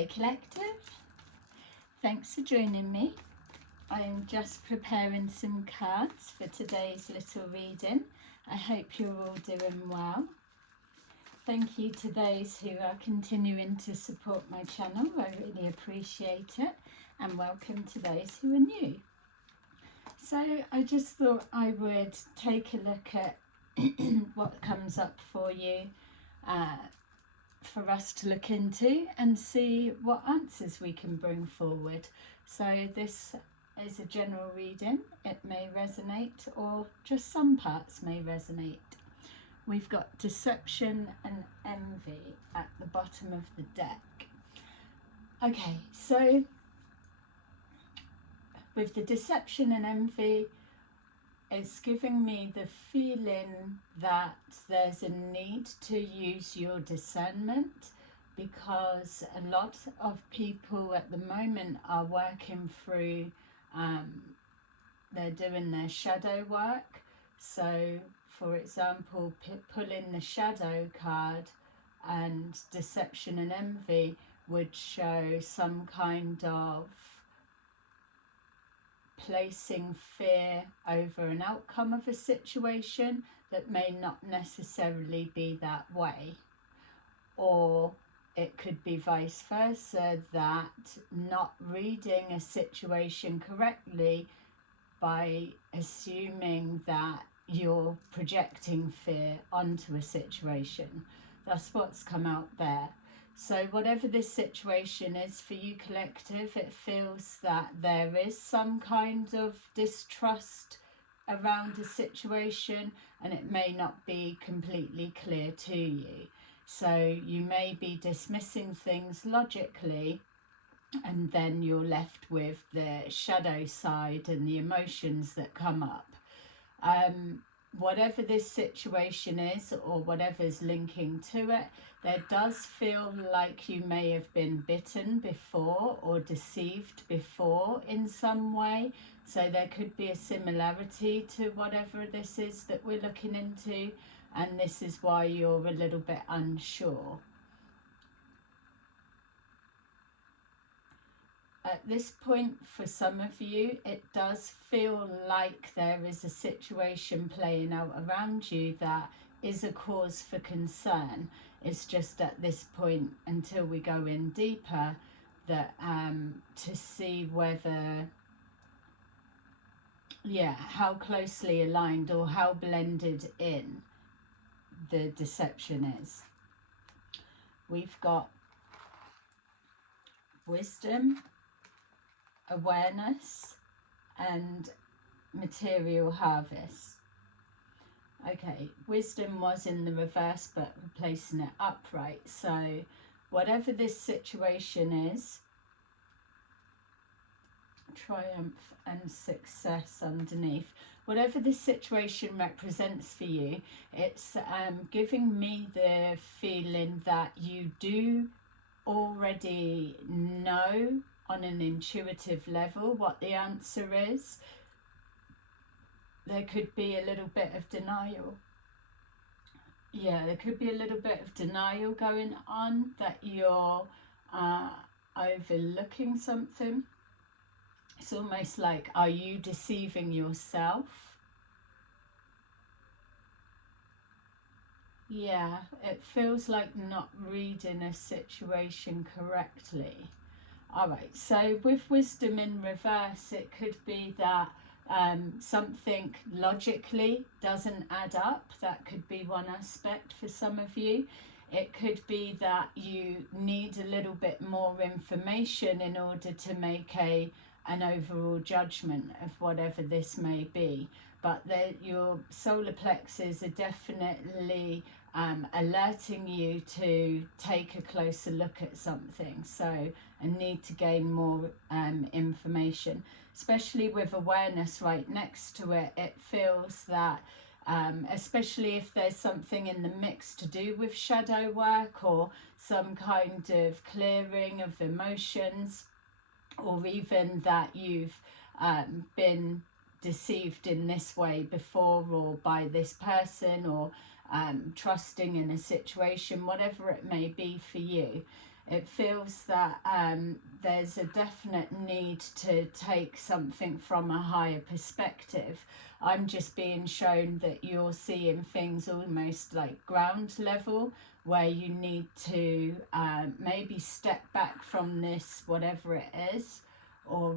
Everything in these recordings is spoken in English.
Hey Collective, thanks for joining me. I'm just preparing some cards for today's little reading. I hope you're all doing well. Thank you to those who are continuing to support my channel. I really appreciate it, and welcome to those who are new. So I just thought I would take a look at what comes up for you for us to look into and see what answers we can bring forward. So this is a general reading. It may resonate, or just some parts may resonate. We've got deception and envy at the bottom of the deck. Okay, so with the deception and envy, it's giving me the feeling that there's a need to use your discernment, because a lot of people at the moment are working through, they're doing their shadow work. So for example, pulling the shadow card and deception and envy would show some kind of placing fear over an outcome of a situation that may not necessarily be that way. Or it could be vice versa, that not reading a situation correctly by assuming that you're projecting fear onto a situation. That's what's come out there. So whatever this situation is for you, Collective, it feels that there is some kind of distrust around a situation, and it may not be completely clear to you. So you may be dismissing things logically, and then you're left with the shadow side and the emotions that come up. Whatever this situation is, or whatever's linking to it, there does feel like you may have been bitten before or deceived before in some way. So there could be a similarity to whatever this is that we're looking into, and this is why you're a little bit unsure. At this point, for some of you, it does feel like there is a situation playing out around you that is a cause for concern. It's just at this point, until we go in deeper, that to see whether, how closely aligned or how blended in the deception is. We've got wisdom, awareness, and material harvest. Okay, wisdom was in the reverse, but replacing it upright. So whatever this situation is, triumph and success underneath. Whatever this situation represents for you, it's giving me the feeling that you do already know on an intuitive level what the answer is. There could be a little bit of denial. Yeah, there could be a little bit of denial going on, that you're overlooking something. It's almost like, are you deceiving yourself? Yeah, it feels like not reading a situation correctly. Alright, so with wisdom in reverse, it could be that something logically doesn't add up. That could be one aspect for some of you. It could be that you need a little bit more information in order to make an overall judgment of whatever this may be. But your solar plexus are definitely alerting you to take a closer look at something. So a need to gain more information, especially with awareness right next to it. It feels that especially if there's something in the mix to do with shadow work, or some kind of clearing of emotions, or even that you've been deceived in this way before, or by this person, or trusting in a situation, whatever it may be for you. It feels that there's a definite need to take something from a higher perspective. I'm just being shown that you're seeing things almost like ground level, where you need to maybe step back from this, whatever it is, or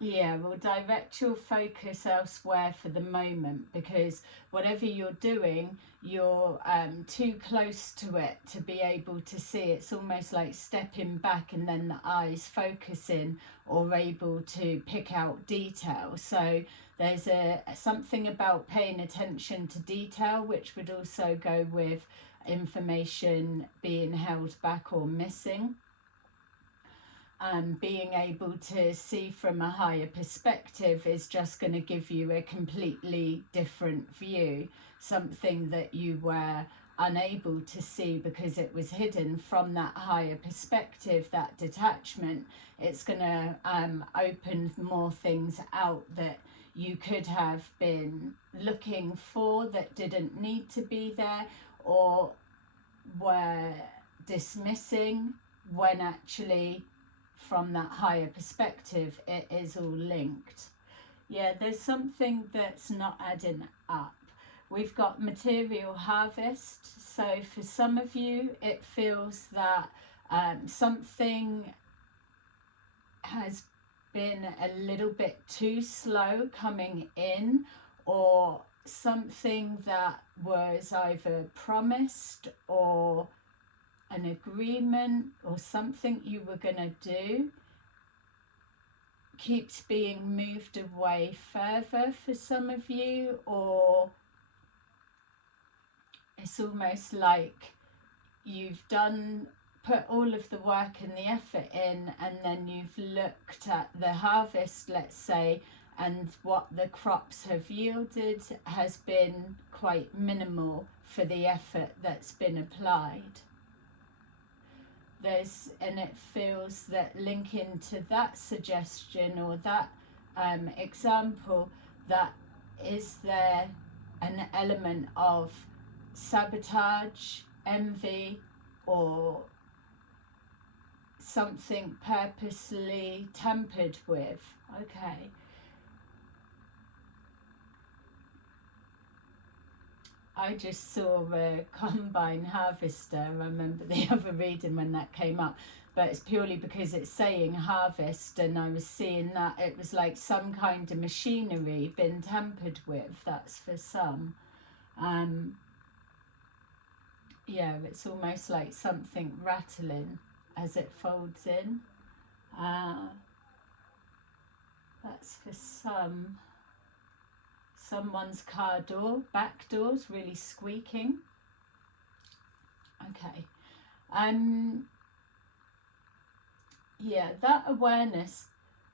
yeah, well, direct your focus elsewhere for the moment, because whatever you're doing, you're too close to it to be able to see. It's almost like stepping back and then the eyes focusing or able to pick out detail. So there's something about paying attention to detail, which would also go with information being held back or missing. Being able to see from a higher perspective is just going to give you a completely different view, something that you were unable to see because it was hidden. From that higher perspective, that detachment, it's going to open more things out that you could have been looking for that didn't need to be there, or were dismissing, when actually from that higher perspective it is all linked. Yeah, there's something that's not adding up. We've got material harvest. So for some of you it feels that something has been a little bit too slow coming in, or something that was either promised or an agreement or something you were going to do keeps being moved away further for some of you, or it's almost like you've put all of the work and the effort in, and then you've looked at the harvest, let's say, and what the crops have yielded has been quite minimal for the effort that's been applied. And it feels that linking to that suggestion or that example, that is there an element of sabotage, envy, or something purposely tampered with. Okay. I just saw a combine harvester. I remember the other reading when that came up, but it's purely because it's saying harvest, and I was seeing that it was like some kind of machinery been tampered with. That's for some. Yeah, it's almost like something rattling as it folds in. That's for some. Someone's car door, back door's really squeaking. Okay. Yeah, that awareness,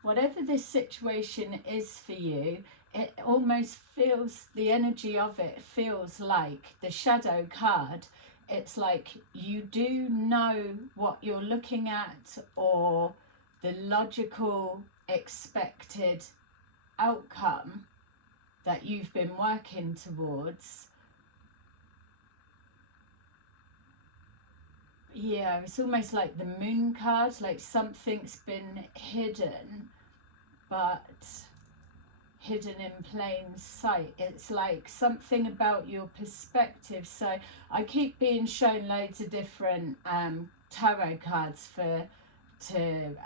whatever this situation is for you, it almost feels, the energy of it feels like the shadow card. It's like you do know what you're looking at, or the logical expected outcome that you've been working towards. Yeah, it's almost like the moon card, like something's been hidden, but hidden in plain sight. It's like something about your perspective. So I keep being shown loads of different tarot cards to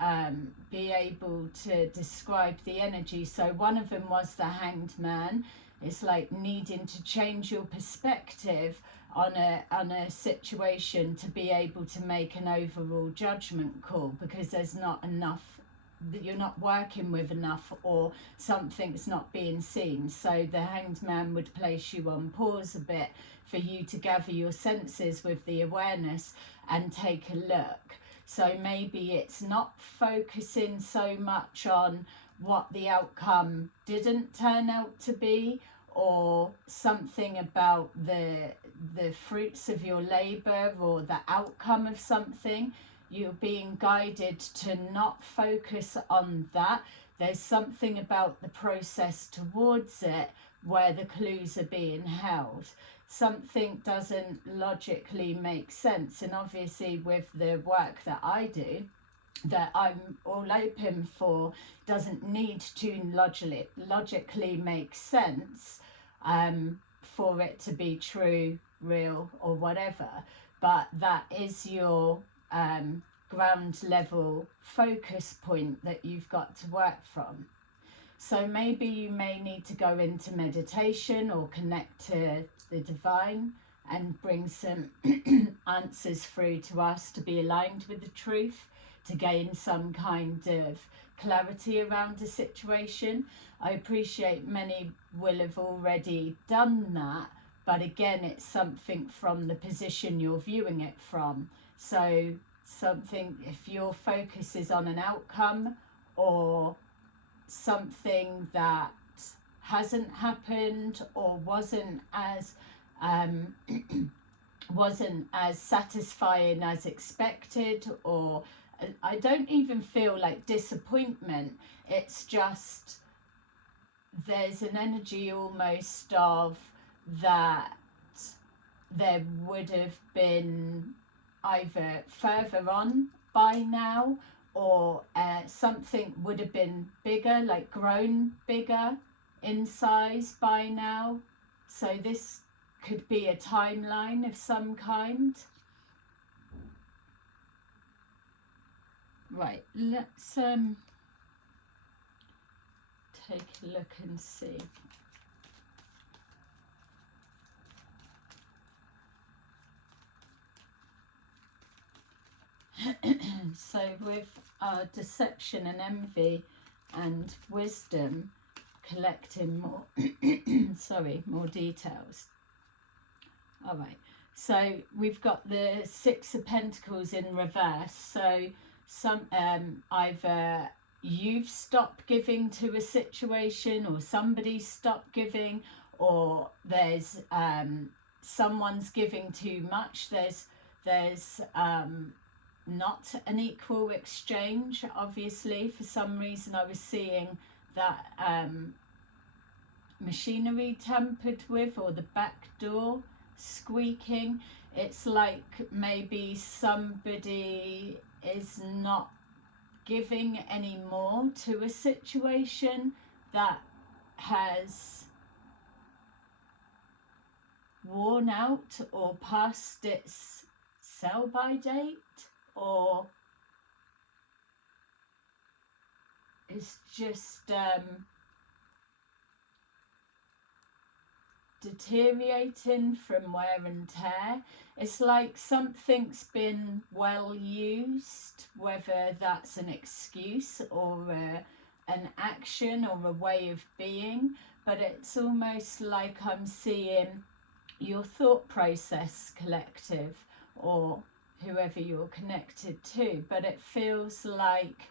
be able to describe the energy. So one of them was the Hanged Man. It's like needing to change your perspective on a situation to be able to make an overall judgment call, because there's not enough, that you're not working with enough, or something's not being seen. So the Hanged Man would place you on pause a bit for you to gather your senses with the awareness and take a look. So maybe it's not focusing so much on what the outcome didn't turn out to be, or something about the fruits of your labor or the outcome of something. You're being guided to not focus on that. There's something about the process towards it where the clues are being held. something doesn't logically make sense. And obviously with the work that I do, that I'm all open for, doesn't need to logically make sense for it to be true, real, or whatever. But that is your ground level focus point that you've got to work from. So maybe you may need to go into meditation or connect to the divine and bring some answers through to us to be aligned with the truth, to gain some kind of clarity around the situation. I appreciate many will have already done that, but again, it's something from the position you're viewing it from. So something, if your focus is on an outcome or something that hasn't happened or wasn't as satisfying as expected, or I don't even feel like disappointment, it's just there's an energy almost of that there would have been either further on by now, or something would have been bigger, like grown bigger in size by now. So this could be a timeline of some kind. Right, let's take a look and see. So with deception and envy and wisdom, collecting more more details. All right, so we've got the Six of Pentacles in reverse. So some either you've stopped giving to a situation, or somebody's stopped giving, or there's someone's giving too much. There's not an equal exchange. Obviously, for some reason I was seeing that machinery tampered with, or the back door squeaking. It's like maybe somebody is not giving any more to a situation that has worn out or past its sell by date, or it's just deteriorating from wear and tear. It's like something's been well used, whether that's an excuse or an action or a way of being, but it's almost like I'm seeing your thought process, collective, or whoever you're connected to. But it feels like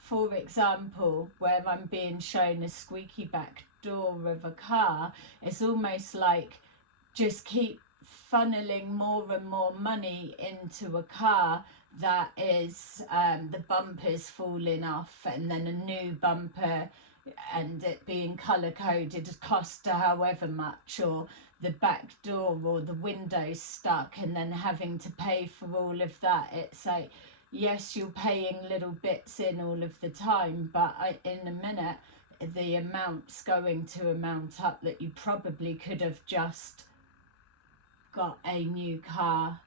for example, where I'm being shown a squeaky back door of a car, it's almost like just keep funneling more and more money into a car that is the bumper's falling off, and then a new bumper, and it being colour coded cost however much, or the back door or the window's stuck, and then having to pay for all of that. It's like, yes, you're paying little bits in all of the time, but in a minute the amount's going to amount up that you probably could have just got a new car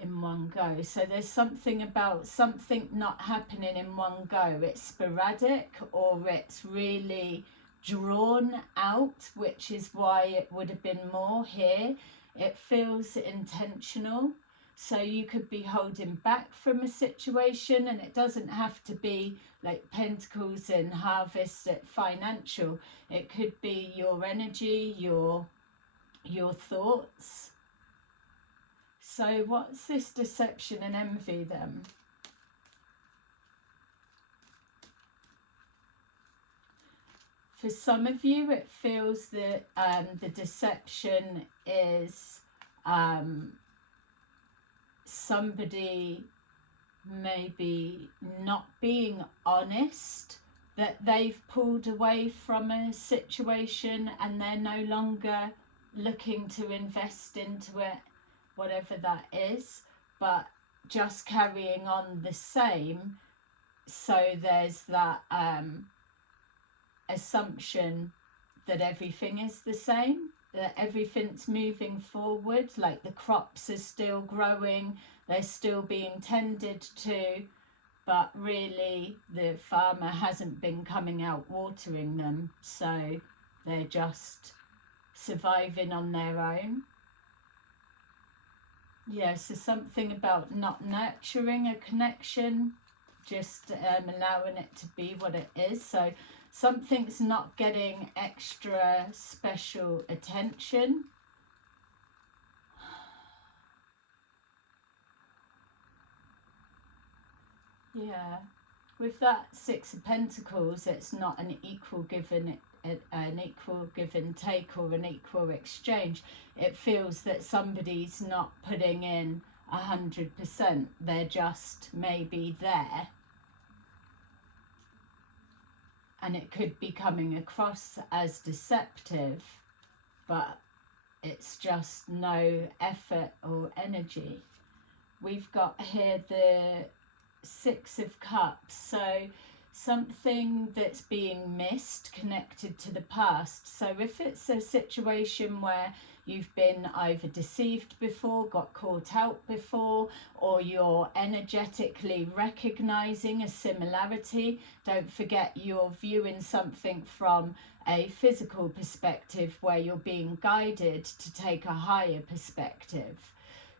in one go. So there's something about something not happening in one go. It's sporadic, or it's really drawn out, which is why it would have been more here. It feels intentional. So you could be holding back from a situation, and it doesn't have to be like Pentacles and Harvest at financial. It could be your energy, your thoughts. So what's this deception and envy then? For some of you, it feels that the deception is somebody maybe not being honest that they've pulled away from a situation and they're no longer looking to invest into it, whatever that is, but just carrying on the same. So there's that assumption that everything is the same, that everything's moving forward, like the crops are still growing, they're still being tended to, but really the farmer hasn't been coming out watering them, so they're just surviving on their own. Yeah, so something about not nurturing a connection, just allowing it to be what it is. So something's not getting extra special attention. Yeah, with that Six of Pentacles, it's not an equal give and take or an equal exchange. It feels that somebody's not putting in 100%. They're just maybe there. And it could be coming across as deceptive, but it's just no effort or energy. We've got here the Six of Cups, so something that's being missed connected to the past. So if it's a situation where you've been either deceived before, got caught out before, or you're energetically recognizing a similarity, don't forget you're viewing something from a physical perspective where you're being guided to take a higher perspective.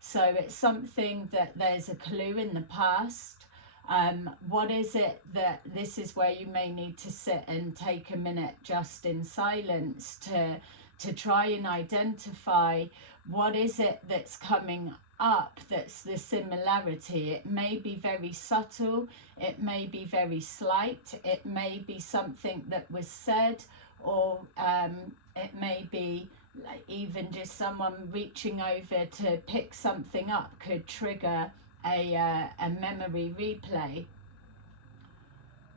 So it's something that there's a clue in the past. What is it that, this is where you may need to sit and take a minute just in silence to try and identify what is it that's coming up that's the similarity. It may be very subtle, it may be very slight, it may be something that was said, or it may be like even just someone reaching over to pick something up could trigger a memory replay.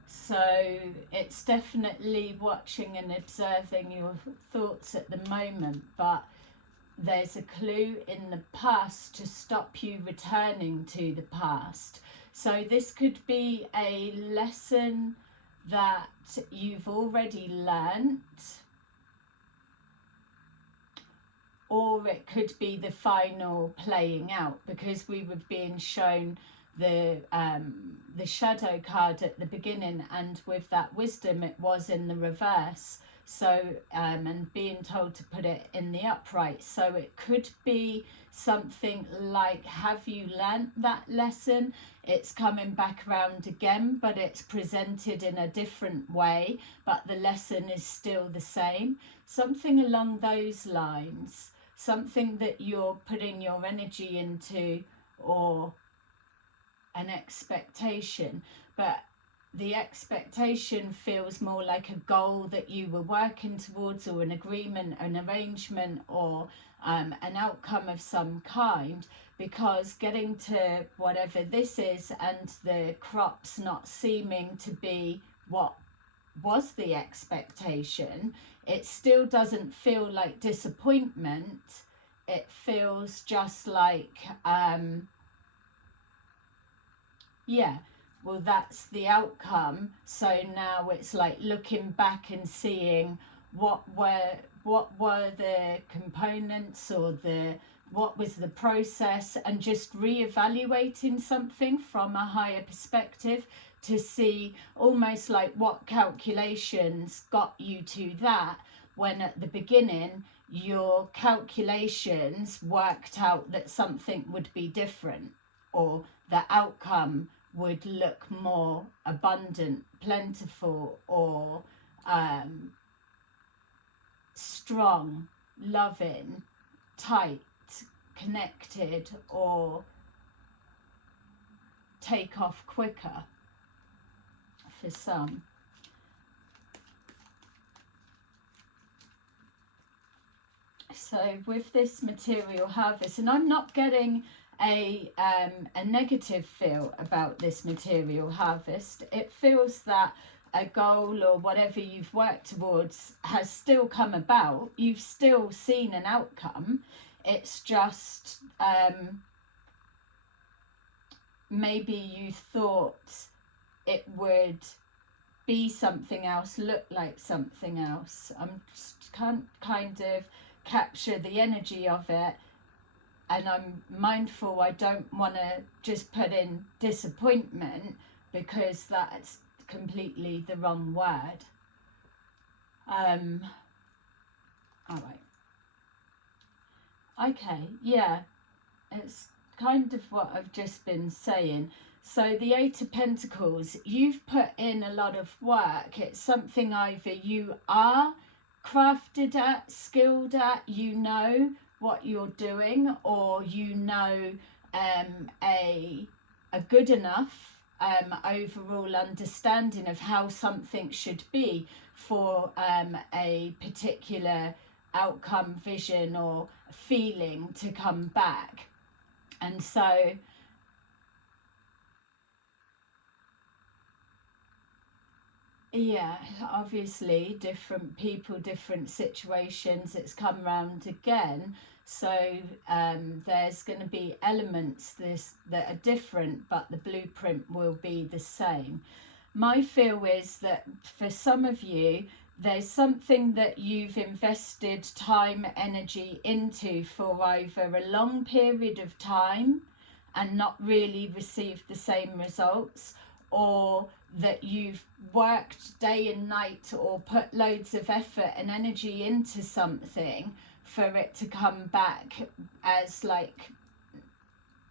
So it's definitely watching and observing your thoughts at the moment, but there's a clue in the past to stop you returning to the past. So this could be a lesson that you've already learnt, or it could be the final playing out, because we were being shown the shadow card at the beginning, and with that wisdom it was in the reverse. So and being told to put it in the upright. So it could be something like, have you learnt that lesson? It's coming back around again, but it's presented in a different way, but the lesson is still the same. Something along those lines. Something that you're putting your energy into, or an expectation, but the expectation feels more like a goal that you were working towards, or an agreement, an arrangement, or an outcome of some kind, because getting to whatever this is and the crops not seeming to be what was the expectation, it still doesn't feel like disappointment. It feels just like, yeah, well, that's the outcome. So now it's like looking back and seeing what were the components, or what was the process, and just reevaluating something from a higher perspective to see almost like what calculations got you to that, when at the beginning your calculations worked out that something would be different, or the outcome would look more abundant, plentiful, or strong, loving, tight, connected, or take off quicker for some. So with this material harvest, and I'm not getting a negative feel about this material harvest. It feels that a goal or whatever you've worked towards has still come about. You've still seen an outcome. It's just maybe you thought it would be something else, look like something else. I'm just can't kind of capture the energy of it, and I'm mindful I don't want to just put in disappointment, because that's completely the wrong word. All right. Okay, yeah, it's kind of what I've just been saying. So the Eight of Pentacles, you've put in a lot of work. It's something either you are crafted at, skilled at, you know what you're doing, or you know a good enough overall understanding of how something should be for a particular outcome, vision or feeling to come back. And so yeah, obviously different people, different situations, it's come round again. So there's going to be elements that are different, but the blueprint will be the same. My feel is that for some of you, there's something that you've invested time, energy into for either a long period of time and not really received the same results, or that you've worked day and night or put loads of effort and energy into something for it to come back as like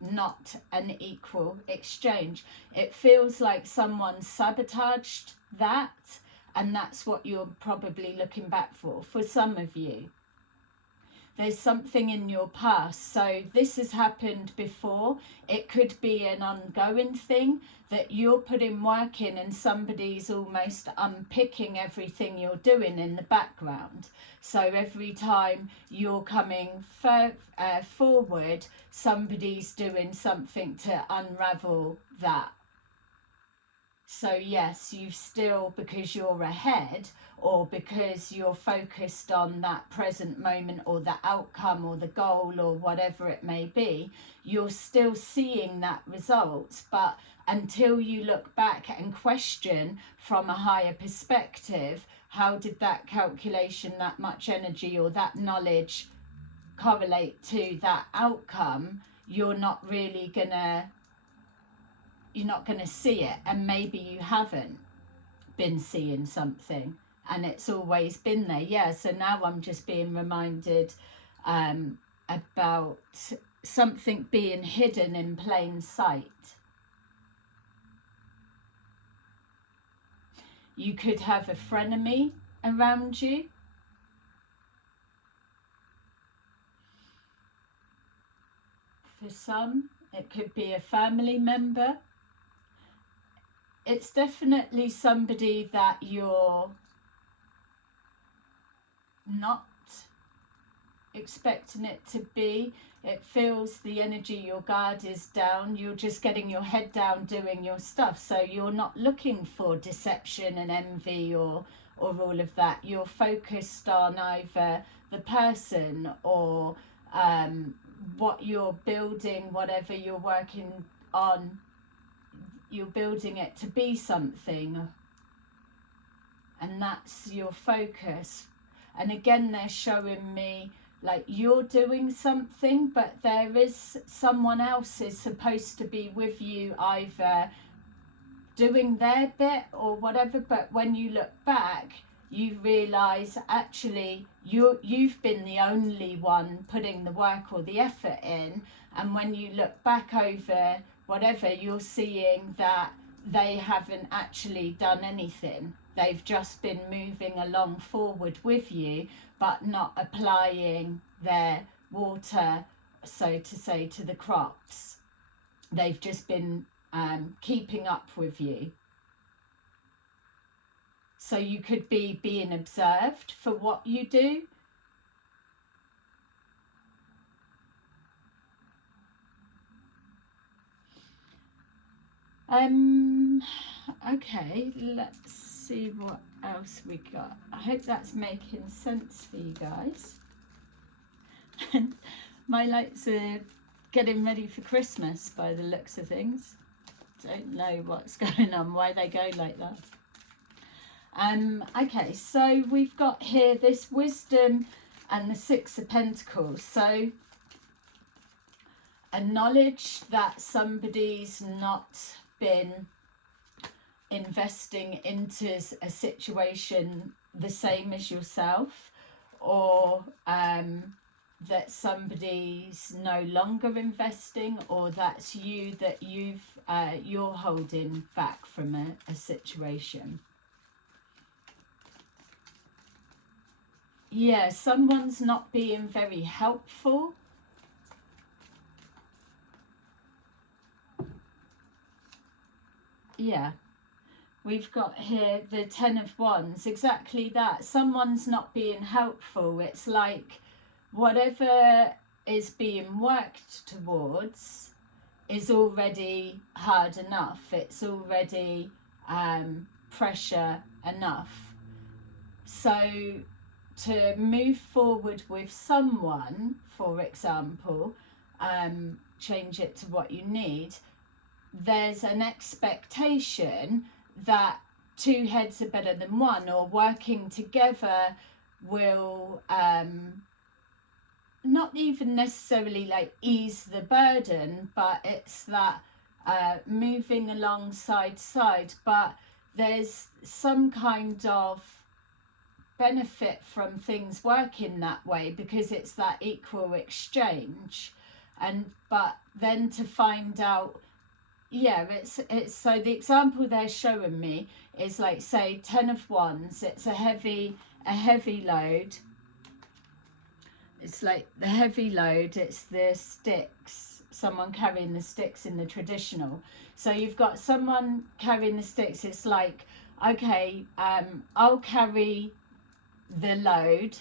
not an equal exchange. It feels like someone sabotaged that, and that's what you're probably looking back for some of you. There's something in your past. So this has happened before. It could be an ongoing thing that you're putting work in, and somebody's almost unpicking everything you're doing in the background. So every time you're coming forward, somebody's doing something to unravel that. So yes, you've still, because you're ahead, or because you're focused on that present moment or the outcome or the goal or whatever it may be, you're still seeing that result. But until you look back and question from a higher perspective, how did that calculation, that much energy or that knowledge correlate to that outcome, you're not gonna see it. And maybe you haven't been seeing something, and it's always been there. Yeah, so now I'm just being reminded about something being hidden in plain sight. You could have a frenemy around you. For some, it could be a family member. It's definitely somebody that you're not expecting it to be. It feels the energy, your guard is down. You're just getting your head down doing your stuff. So you're not looking for deception and envy or all of that. You're focused on either the person or what you're building, whatever you're working on. You're building it to be something, and that's your focus. And again, they're showing me like you're doing something, but there is someone else is supposed to be with you, either doing their bit or whatever. But when you look back, you realize actually you've been the only one putting the work or the effort in. And when you look back over whatever, you're seeing that they haven't actually done anything. They've just been moving along forward with you, but not applying their water, so to say, to the crops. They've just been keeping up with you. So you could be being observed for what you do. Okay, let's see what else we got. I hope that's making sense for you guys. My lights are getting ready for Christmas by the looks of things. Don't know what's going on, why they go like that. Okay, so we've got here this wisdom and the Six of Pentacles. So acknowledge that somebody's not been investing into a situation the same as yourself, or that somebody's no longer investing, or that's you, that you're holding back from a situation. Yeah, someone's not being very helpful. Yeah, we've got here the Ten of Wands, exactly that. Someone's not being helpful. It's like whatever is being worked towards is already hard enough. It's already pressure enough. So to move forward with someone, for example, change it to what you need, there's an expectation that two heads are better than one, or working together will not even necessarily like ease the burden, but it's that moving alongside side, but there's some kind of benefit from things working that way, because it's that equal exchange. And but then to find out, yeah, it's so the example they're showing me is like, say, Ten of Wands, it's a heavy load. It's like the heavy load, it's the sticks, someone carrying the sticks in the traditional. So you've got someone carrying the sticks. It's like, okay, I'll carry the load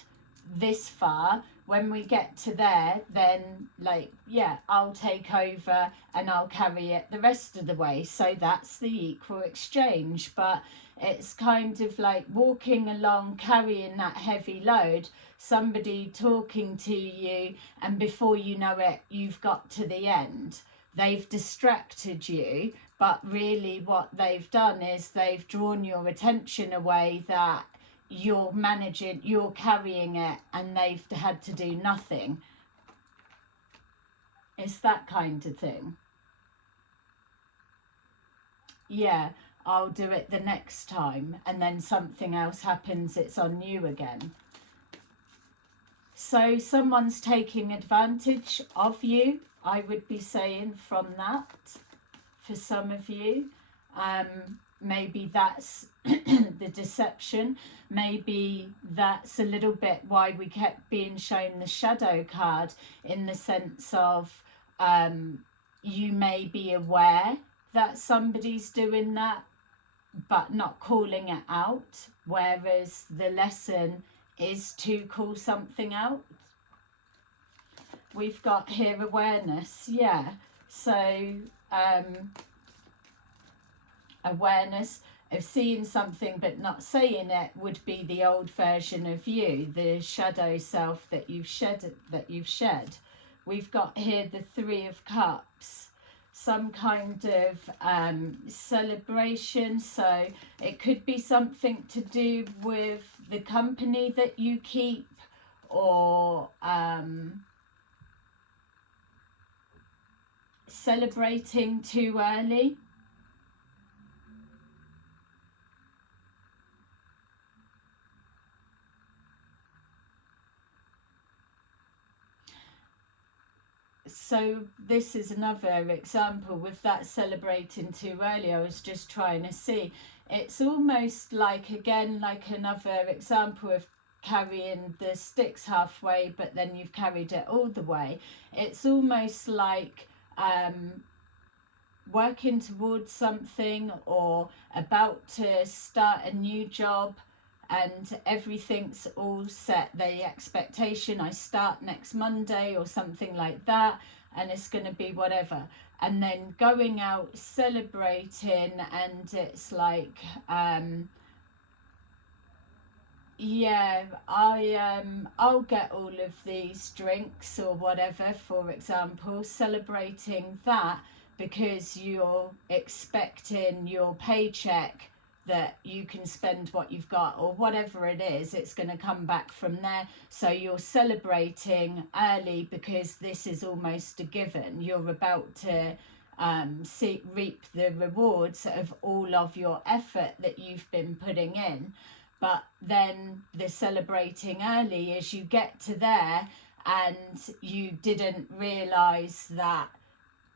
this far. When we get to there, then like, yeah, I'll take over and I'll carry it the rest of the way. So that's the equal exchange. But it's kind of like walking along, carrying that heavy load, somebody talking to you, and before you know it, you've got to the end. They've distracted you, but really what they've done is they've drawn your attention away, that you're managing, you're carrying it, and they've had to do nothing. It's that kind of thing. Yeah, I'll do it the next time, and then something else happens, it's on you again. So someone's taking advantage of you, I would be saying, from that, for some of you. Maybe that's the deception. Maybe that's a little bit why we kept being shown the shadow card, in the sense of you may be aware that somebody's doing that, but not calling it out, whereas the lesson is to call something out. We've got here awareness, yeah. So awareness of seeing something but not saying it would be the old version of you, the shadow self that you've shed. We've got here the Three of Cups, some kind of celebration. So it could be something to do with the company that you keep, or celebrating too early. So this is another example with that celebrating too early. I was just trying to see. It's almost like, again, like another example of carrying the sticks halfway, but then you've carried it all the way. It's almost like working towards something, or about to start a new job, and everything's all set, the expectation, I start next Monday or something like that, and it's going to be whatever, and then going out celebrating, and it's like Yeah, I'll get all of these drinks or whatever, for example, celebrating that because you're expecting your paycheck that you can spend what you've got or whatever it is, it's going to come back from there. So you're celebrating early because this is almost a given. You're about to reap the rewards of all of your effort that you've been putting in. But then the celebrating early is you get to there and you didn't realize that,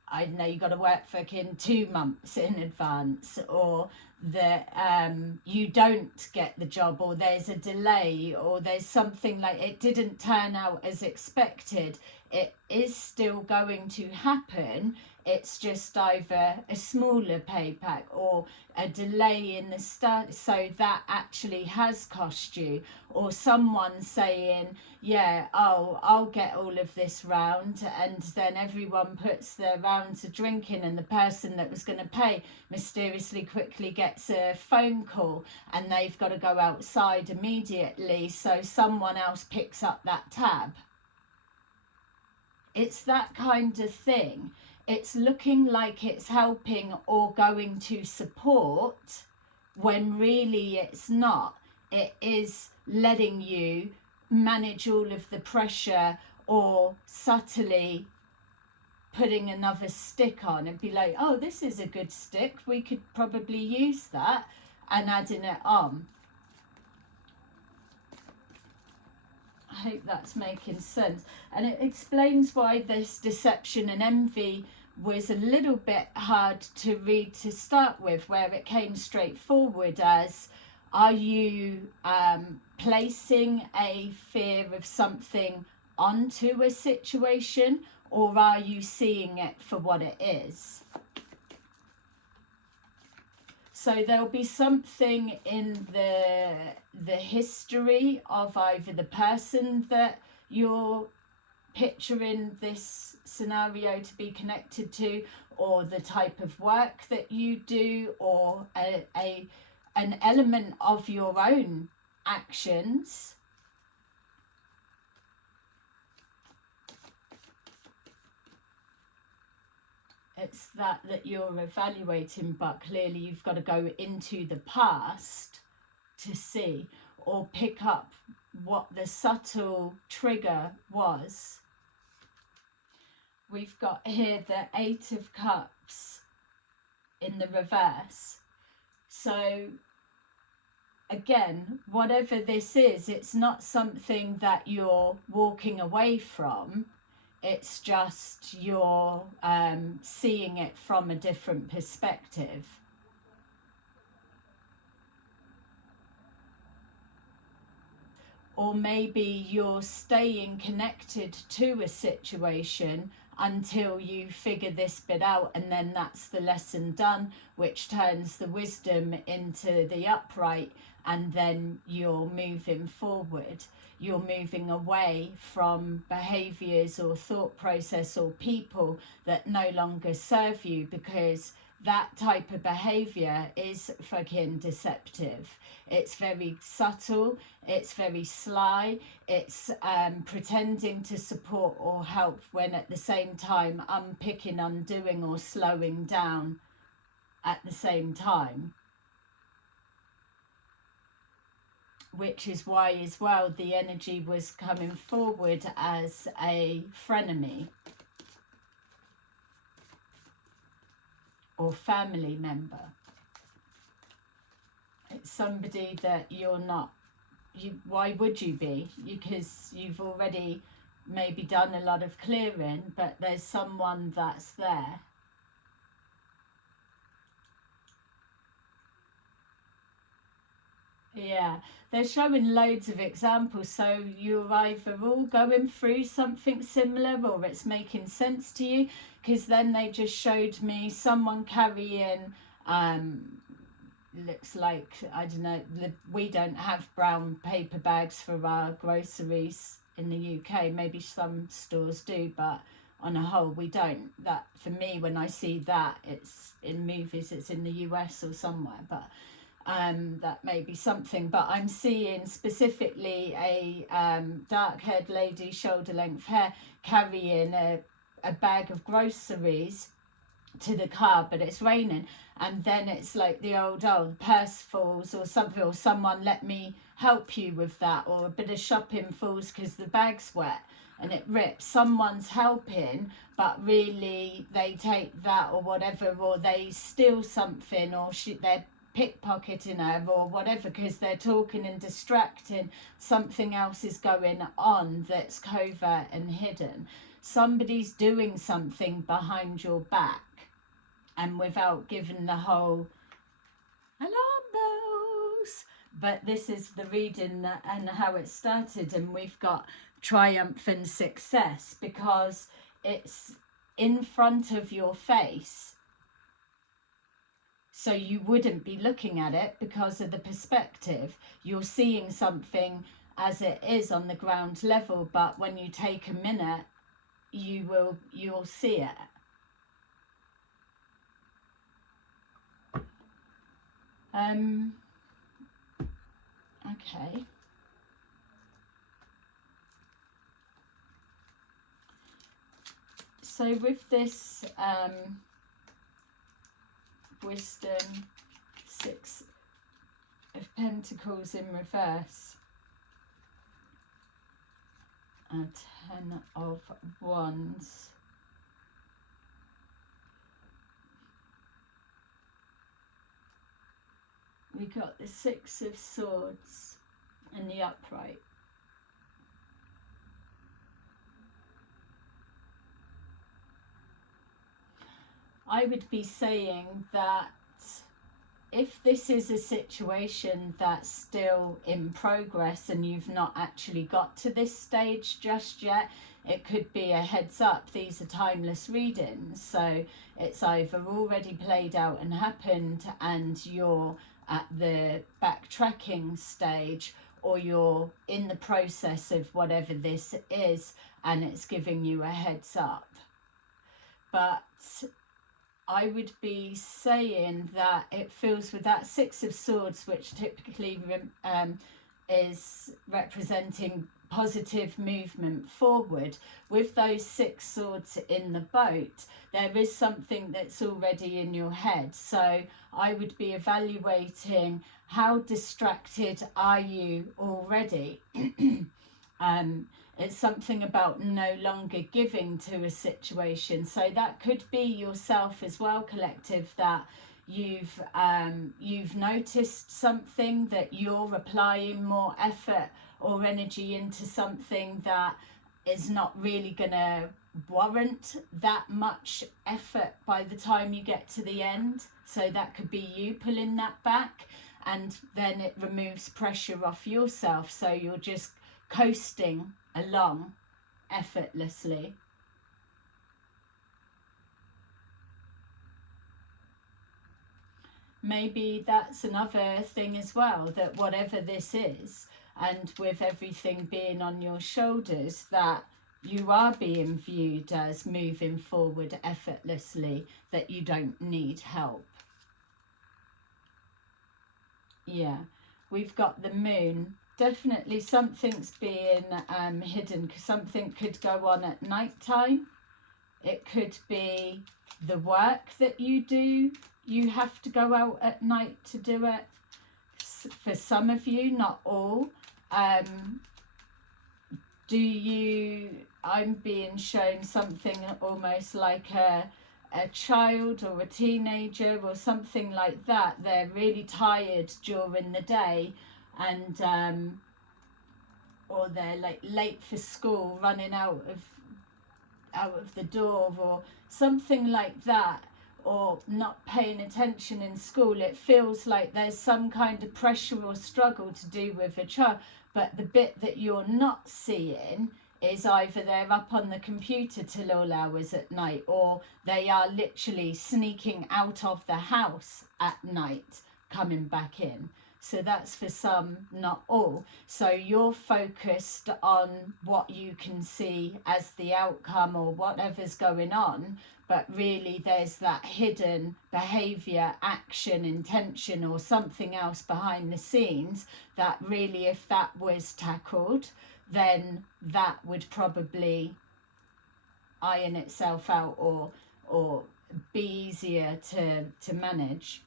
I don't know, you got to work fucking 2 months in advance, or that you don't get the job, or there's a delay, or there's something like it didn't turn out as expected. It is still going to happen. It's just either a smaller pay pack or a delay in the start, so that actually has cost you, or someone saying, yeah, oh, I'll get all of this round, and then everyone puts their rounds of drinking, and the person that was going to pay mysteriously quickly gets a phone call and they've got to go outside immediately, so someone else picks up that tab. It's that kind of thing. It's looking like it's helping or going to support when really it's not. It is letting you manage all of the pressure, or subtly putting another stick on and be like, oh, this is a good stick, we could probably use that, and adding it on. I hope that's making sense. And it explains why this deception and envy was a little bit hard to read to start with, where it came straightforward as, are you placing a fear of something onto a situation, or are you seeing it for what it is? So there'll be something in the history of either the person that you're picturing this scenario to be connected to, or the type of work that you do, or an element of your own actions. It's that you're evaluating, but clearly you've got to go into the past to see, or pick up what the subtle trigger was. We've got here the 8 of Cups in the reverse. So again, whatever this is, it's not something that you're walking away from. It's just you're seeing it from a different perspective. Or maybe you're staying connected to a situation until you figure this bit out, and then that's the lesson done, which turns the wisdom into the upright, and then you're moving forward. You're moving away from behaviours or thought process or people that no longer serve you, because that type of behaviour is fucking deceptive. It's very subtle, it's very sly, it's pretending to support or help when at the same time unpicking, undoing, or slowing down at the same time. Which is why as well the energy was coming forward as a frenemy or family member. It's somebody that you're not, why would you be? Because you've already maybe done a lot of clearing, but there's someone that's there. Yeah, they're showing loads of examples, so you're either all going through something similar, or it's making sense to you, because then they just showed me someone carrying looks like, I don't know, we don't have brown paper bags for our groceries in the UK. Maybe some stores do, but on a whole we don't. That, for me, when I see that, it's in movies, it's in the US or somewhere, but That may be something, but I'm seeing specifically a dark-haired lady, shoulder-length hair, carrying a bag of groceries to the car, but it's raining, and then it's like the old purse falls or something, or someone let me help you with that, or a bit of shopping falls because the bag's wet and it rips. Someone's helping, but really they take that or whatever, or they steal something, or they're pickpocketing her or whatever because they're talking and distracting. Something else is going on that's covert and hidden. Somebody's doing something behind your back, and without giving the whole alarm bells. But this is the reading and how it started, and we've got triumph and success because it's in front of your face. So you wouldn't be looking at it because of the perspective. You're seeing something as it is on the ground level, but when you take a minute, you'll see it. Okay. So with this wisdom, 6 of Pentacles in reverse, and 10 of Wands. We got the 6 of Swords and the upright. I would be saying that if this is a situation that's still in progress and you've not actually got to this stage just yet, it could be a heads up. These are timeless readings, so it's either already played out and happened and you're at the backtracking stage, or you're in the process of whatever this is and it's giving you a heads up. But I would be saying that it feels with that 6 of Swords, which typically is representing positive movement forward, with those 6 swords in the boat, there is something that's already in your head. So I would be evaluating how distracted are you already. It's something about no longer giving to a situation. So that could be yourself as well, collective, that you've noticed something, that you're applying more effort or energy into something that is not really going to warrant that much effort by the time you get to the end. So that could be you pulling that back, and then it removes pressure off yourself. So you're just coasting along effortlessly. Maybe that's another thing as well, that whatever this is, and with everything being on your shoulders, that you are being viewed as moving forward effortlessly, that you don't need help. Yeah, we've got the Moon. Definitely something's being hidden. Something could go on at night time. It could be the work that you do. You have to go out at night to do it. For some of you, not all. I'm being shown something almost like a child or a teenager or something like that. They're really tired during the day, and or they're like late for school, running out of the door or something like that, or not paying attention in school. It feels like there's some kind of pressure or struggle to do with a child, but the bit that you're not seeing is either they're up on the computer till all hours at night, or they are literally sneaking out of the house at night, coming back in. So that's for some, not all. So you're focused on what you can see as the outcome or whatever's going on, but really there's that hidden behavior, action, intention, or something else behind the scenes that really, if that was tackled, then that would probably iron itself out or be easier to manage.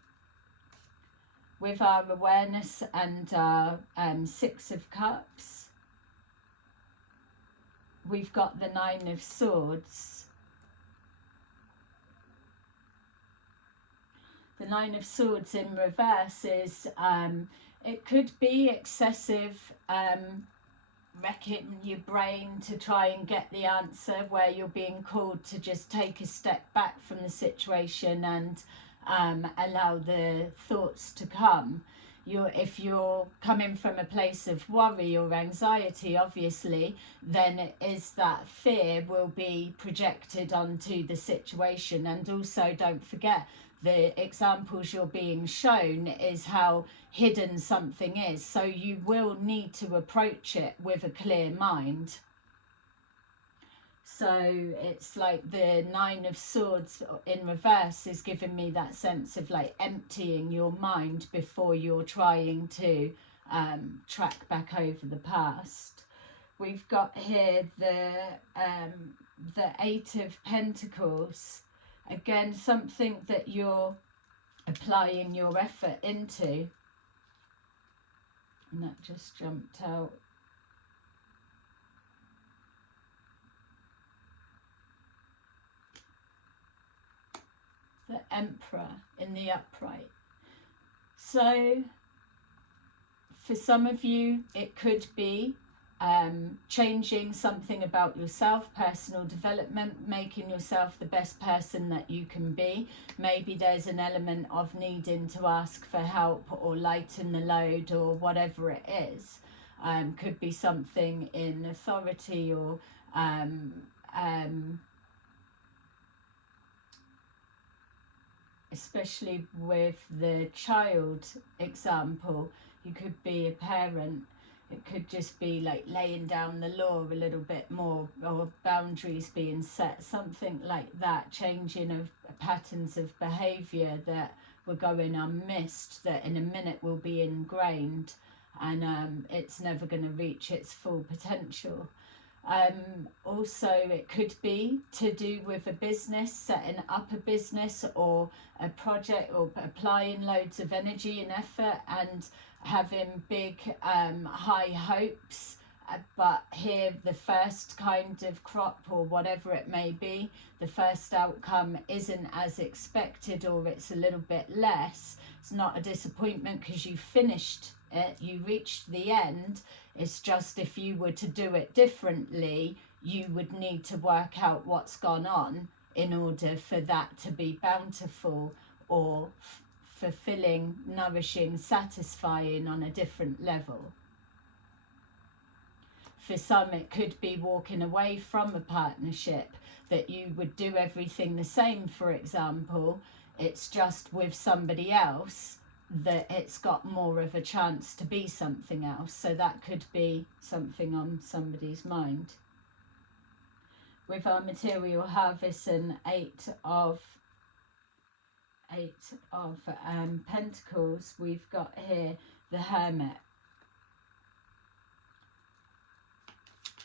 With our awareness and our Six of Cups, we've got the Nine of Swords. The Nine of Swords in reverse is, it could be excessive wrecking your brain to try and get the answer, where you're being called to just take a step back from the situation and allow the thoughts to come. If you're coming from a place of worry or anxiety, obviously, then it is that fear will be projected onto the situation. And also, don't forget, the examples you're being shown is how hidden something is. So you will need to approach it with a clear mind. So it's like the Nine of Swords in reverse is giving me that sense of like emptying your mind before you're trying to track back over the past. We've got here the Eight of Pentacles. Again, something that you're applying your effort into. And that just jumped out. The Emperor in the upright. So for some of you, it could be changing something about yourself, personal development, making yourself the best person that you can be. Maybe there's an element of needing to ask for help or lighten the load or whatever it is. Could be something in authority or especially with the child example, you could be a parent. It could just be like laying down the law a little bit more, or boundaries being set, something like that, changing of patterns of behaviour that were going unmissed, that in a minute will be ingrained, and it's never going to reach its full potential. Also, it could be to do with a business, setting up a business or a project, or applying loads of energy and effort and having big high hopes, but here the first kind of crop or whatever it may be, the first outcome isn't as expected, or it's a little bit less. It's not a disappointment because you finished it, you reached the end. It's just if you were to do it differently, you would need to work out what's gone on in order for that to be bountiful or fulfilling, nourishing, satisfying on a different level. For some, it could be walking away from a partnership, that you would do everything the same, for example. It's just with somebody else that it's got more of a chance to be something else. So that could be something on somebody's mind. With our material harvest and Eight of Pentacles, we've got here the Hermit.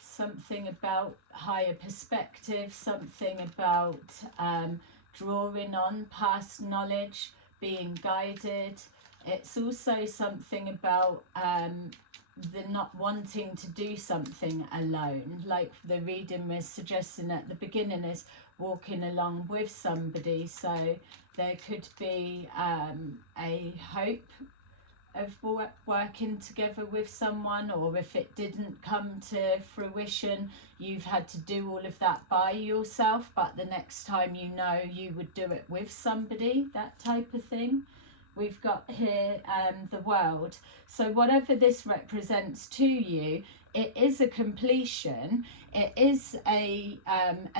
Something about higher perspective, something about drawing on past knowledge, being guided. It's also something about the not wanting to do something alone, like the reading was suggesting at the beginning, is walking along with somebody. So there could be a hope of working together with someone, or if it didn't come to fruition, you've had to do all of that by yourself, but the next time you know, you would do it with somebody, that type of thing. We've got here the World. So whatever this represents to you, it is a completion. It is a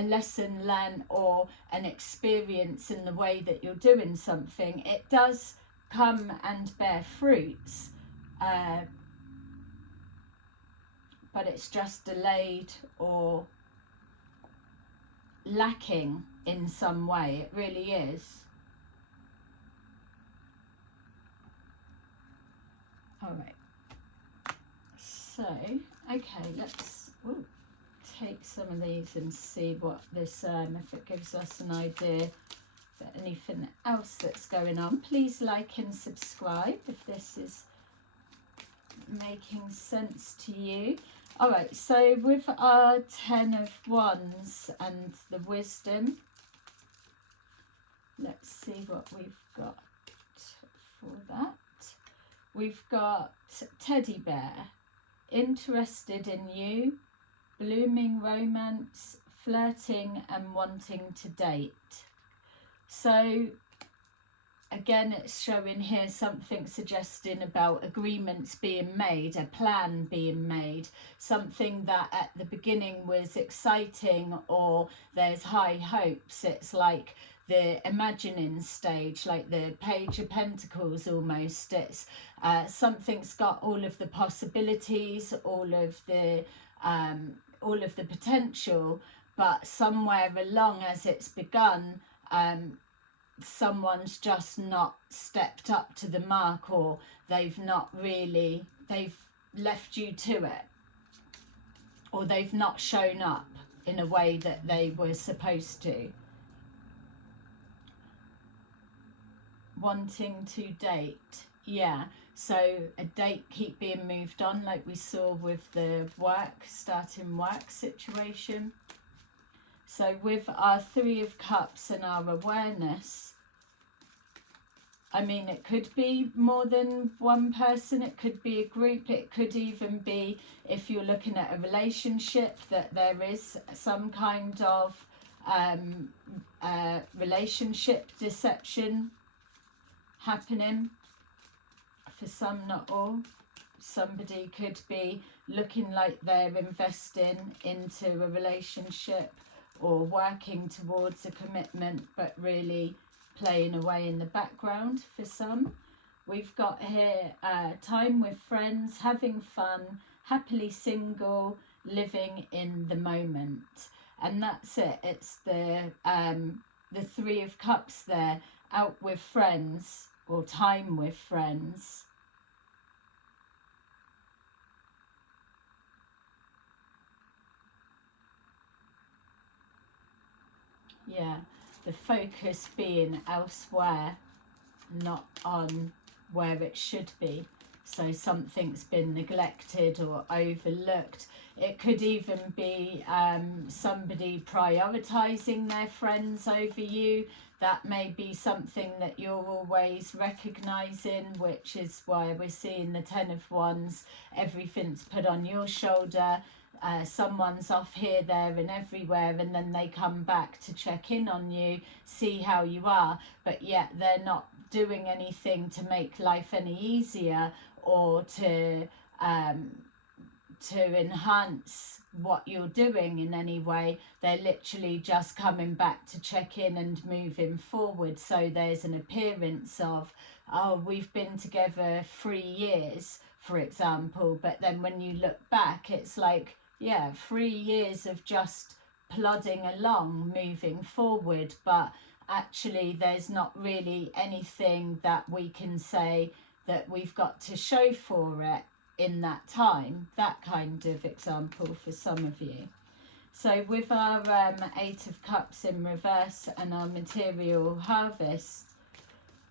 lesson learned or an experience in the way that you're doing something. It does come and bear fruits, but it's just delayed or lacking in some way. It really is. All right. So, okay, let's take some of these and see what this, if it gives us an idea of anything else that's going on. Please like and subscribe if this is making sense to you. All right, so with our 10 of Wands and the wisdom, let's see what we've got for that. We've got teddy bear, interested in you, blooming romance, flirting and wanting to date. So again, it's showing here something suggesting about agreements being made, a plan being made, something that at the beginning was exciting or there's high hopes. It's like the imagining stage, like the Page of Pentacles almost. It's something's got all of the possibilities, all of the potential, but somewhere along as it's begun, someone's just not stepped up to the mark, or they've left you to it, or they've not shown up in a way that they were supposed to. Wanting to date, yeah, so a date keep being moved on, like we saw with the starting work situation. So with our 3 of Cups and our awareness, I mean, it could be more than one person, it could be a group, it could even be, if you're looking at a relationship, that there is some kind of relationship deception happening. For some, not all. Somebody could be looking like they're investing into a relationship or working towards a commitment, but really playing away in the background for some. We've got here time with friends, having fun, happily single, living in the moment. And that's it. It's the 3 of Cups there, out with friends or time with friends. Yeah, the focus being elsewhere, not on where it should be. So something's been neglected or overlooked. It could even be somebody prioritizing their friends over you. That may be something that you're always recognizing, which is why we're seeing the 10 of Wands. Everything's put on your shoulder. Someone's off here, there and everywhere, and then they come back to check in on you, see how you are, but yet they're not doing anything to make life any easier or to enhance what you're doing in any way. They're literally just coming back to check in and moving forward. So there's an appearance of, oh, we've been together 3 years, for example, but then when you look back, it's like, yeah, 3 years of just plodding along, moving forward, but actually there's not really anything that we can say that we've got to show for it in that time. That kind of example for some of you. So with our 8 of Cups in reverse and our material harvest,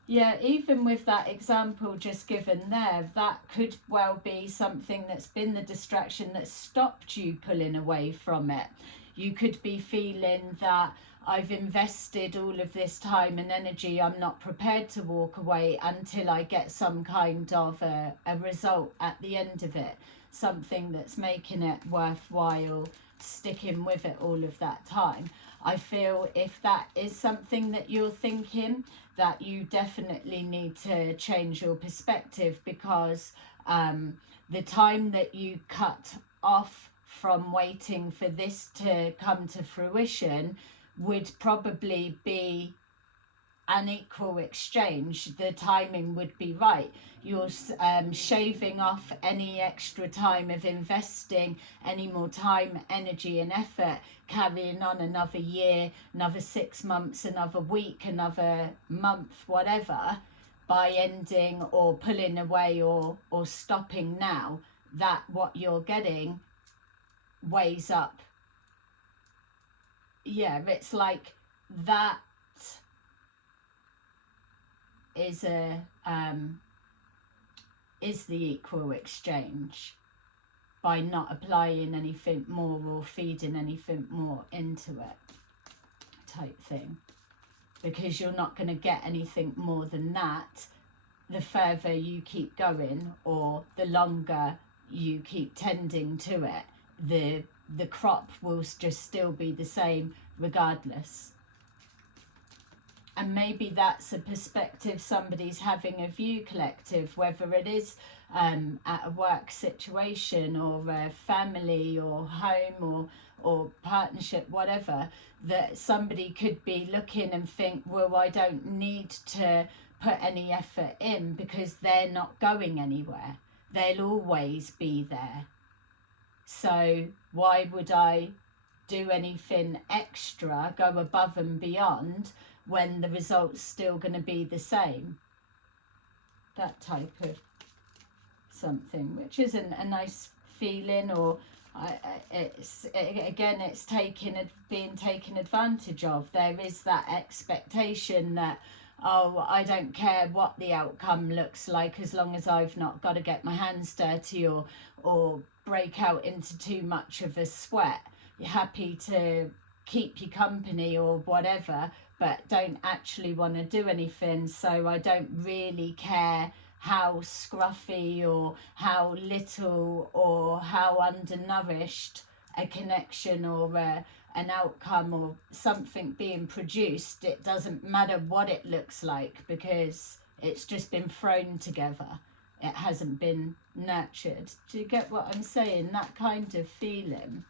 yeah, even with that example just given there, that could well be something that's been the distraction that stopped you pulling away from it. You could be feeling that I've invested all of this time and energy, I'm not prepared to walk away until I get some kind of a result at the end of it. Something that's making it worthwhile sticking with it all of that time. I feel if that is something that you're thinking, that you definitely need to change your perspective, because the time that you cut off from waiting for this to come to fruition would probably be an equal exchange, the timing would be right. You're shaving off any extra time of investing any more time, energy and effort, carrying on another year, another 6 months, another week, another month, whatever, by ending or pulling away or stopping now. That what you're getting weighs up. Yeah, it's like that is a is the equal exchange, by not applying anything more or feeding anything more into it, type thing, because you're not going to get anything more than that the further you keep going, or the longer you keep tending to it. The crop will just still be the same regardless. And maybe that's a perspective somebody's having of you, collective, whether it is at a work situation or a family or home or partnership, whatever, that somebody could be looking and think, well, I don't need to put any effort in because they're not going anywhere. They'll always be there. So why would I do anything extra, go above and beyond, when the result's still going to be the same? That type of something, which isn't a nice feeling, or it's being taken advantage of. There is that expectation that, oh, I don't care what the outcome looks like as long as I've not got to get my hands dirty or break out into too much of a sweat. You're happy to keep you company or whatever, but don't actually want to do anything. So I don't really care how scruffy or how little or how undernourished a connection or an outcome or something being produced. It doesn't matter what it looks like, because it's just been thrown together. It hasn't been nurtured. Do you get what I'm saying? That kind of feeling.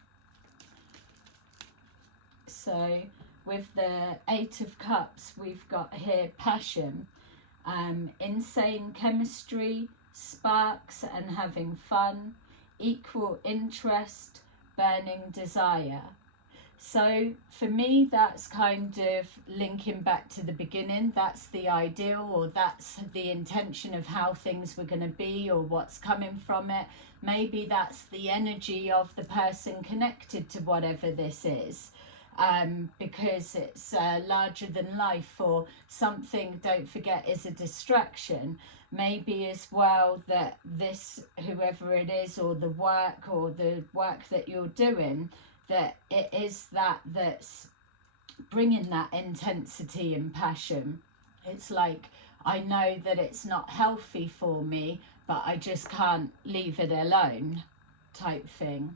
So with the 8 of Cups, we've got here passion, insane chemistry, sparks and having fun, equal interest, burning desire. So for me, that's kind of linking back to the beginning. That's the ideal, or that's the intention of how things were going to be, or what's coming from it. Maybe that's the energy of the person connected to whatever this is. Because it's larger than life, or something, don't forget, is a distraction. Maybe as well that this, whoever it is, or the work that you're doing, that it is that's bringing that intensity and passion. It's like, I know that it's not healthy for me, but I just can't leave it alone, type thing.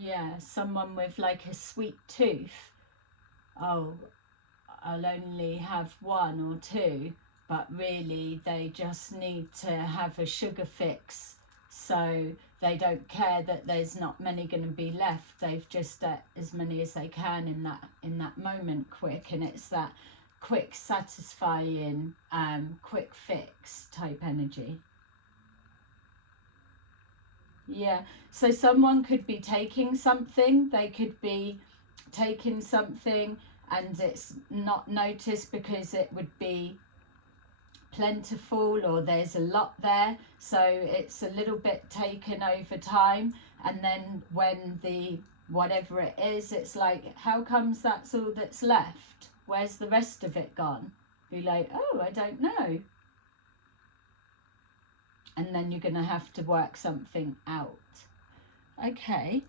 Yeah, someone with like a sweet tooth. Oh, I'll only have 1 or 2, but really they just need to have a sugar fix, so they don't care that there's not many going to be left. They've just as many as they can in that moment, quick, and it's that quick, satisfying, quick fix type energy. Yeah, so someone could be taking something, they could be taking something and it's not noticed because it would be plentiful, or there's a lot there, so it's a little bit taken over time, and then when the whatever it is, it's like, how comes that's all that's left? Where's the rest of it gone? Be like, oh, I don't know. And then you're going to have to work something out. Okay.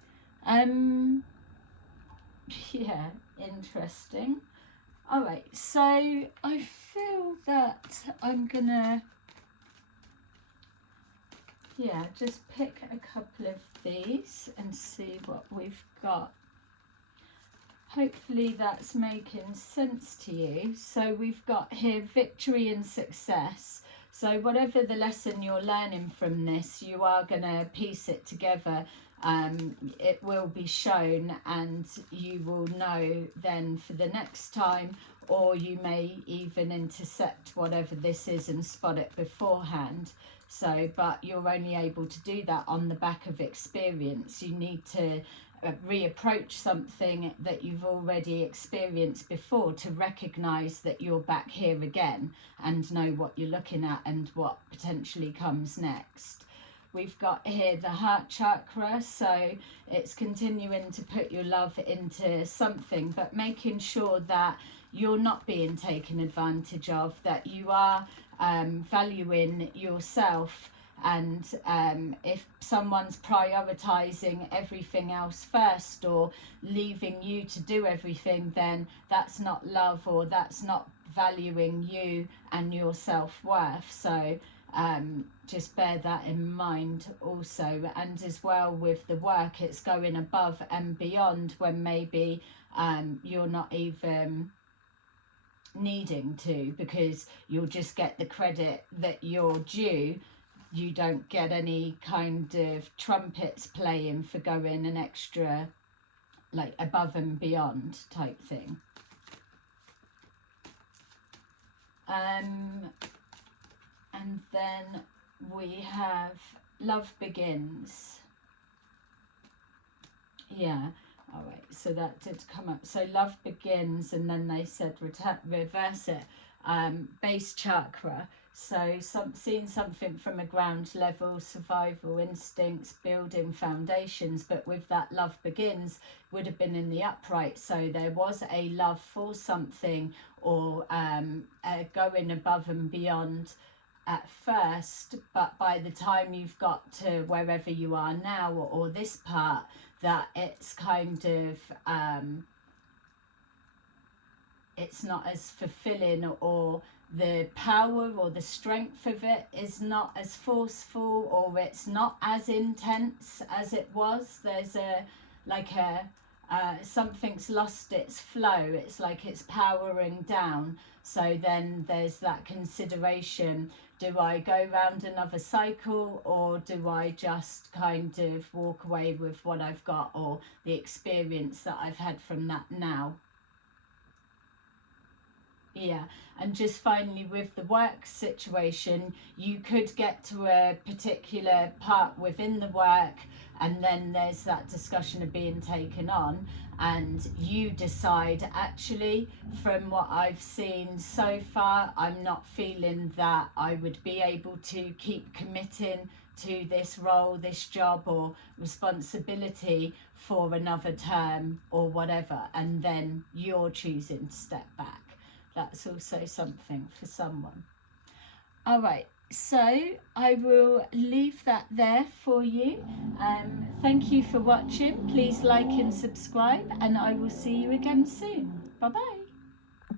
Yeah, interesting. All right, so I feel that I'm going to, just pick a couple of these and see what we've got. Hopefully that's making sense to you. So we've got here victory and success. So whatever the lesson you're learning from this, you are going to piece it together it will be shown, and you will know then for the next time, or you may even intercept whatever this is and spot it beforehand. So, but you're only able to do that on the back of experience. You need to reapproach something that you've already experienced before to recognize that you're back here again and know what you're looking at and what potentially comes next. We've got here the heart chakra, so it's continuing to put your love into something, but making sure that you're not being taken advantage of, that you are valuing yourself. And if someone's prioritizing everything else first, or leaving you to do everything, then that's not love, or that's not valuing you and your self-worth. So just bear that in mind also. And as well with the work, it's going above and beyond when maybe you're not even needing to, because you'll just get the credit that you're due. You don't get any kind of trumpets playing for going an extra, like, above and beyond type thing. And then we have love begins. Yeah, all right, so that did come up. So love begins, and then they said reverse it. Base chakra. So seeing something from a ground level, survival instincts, building foundations, but with that love begins would have been in the upright. So there was a love for something, or going above and beyond at first, but by the time you've got to wherever you are now, or this part, that it's kind of it's not as fulfilling, or the power or the strength of it is not as forceful, or it's not as intense as it was. There's something's lost its flow. It's like it's powering down. So then there's that consideration: do I go round another cycle, or do I just kind of walk away with what I've got, or the experience that I've had from that now? Yeah, and just finally with the work situation, you could get to a particular part within the work, and then there's that discussion of being taken on, and you decide, actually, from what I've seen so far, I'm not feeling that I would be able to keep committing to this role, this job or responsibility for another term or whatever, and then you're choosing to step back. That's also something for someone. All right, so I will leave that there for you. Thank you for watching. Please like and subscribe, and I will see you again soon. Bye bye.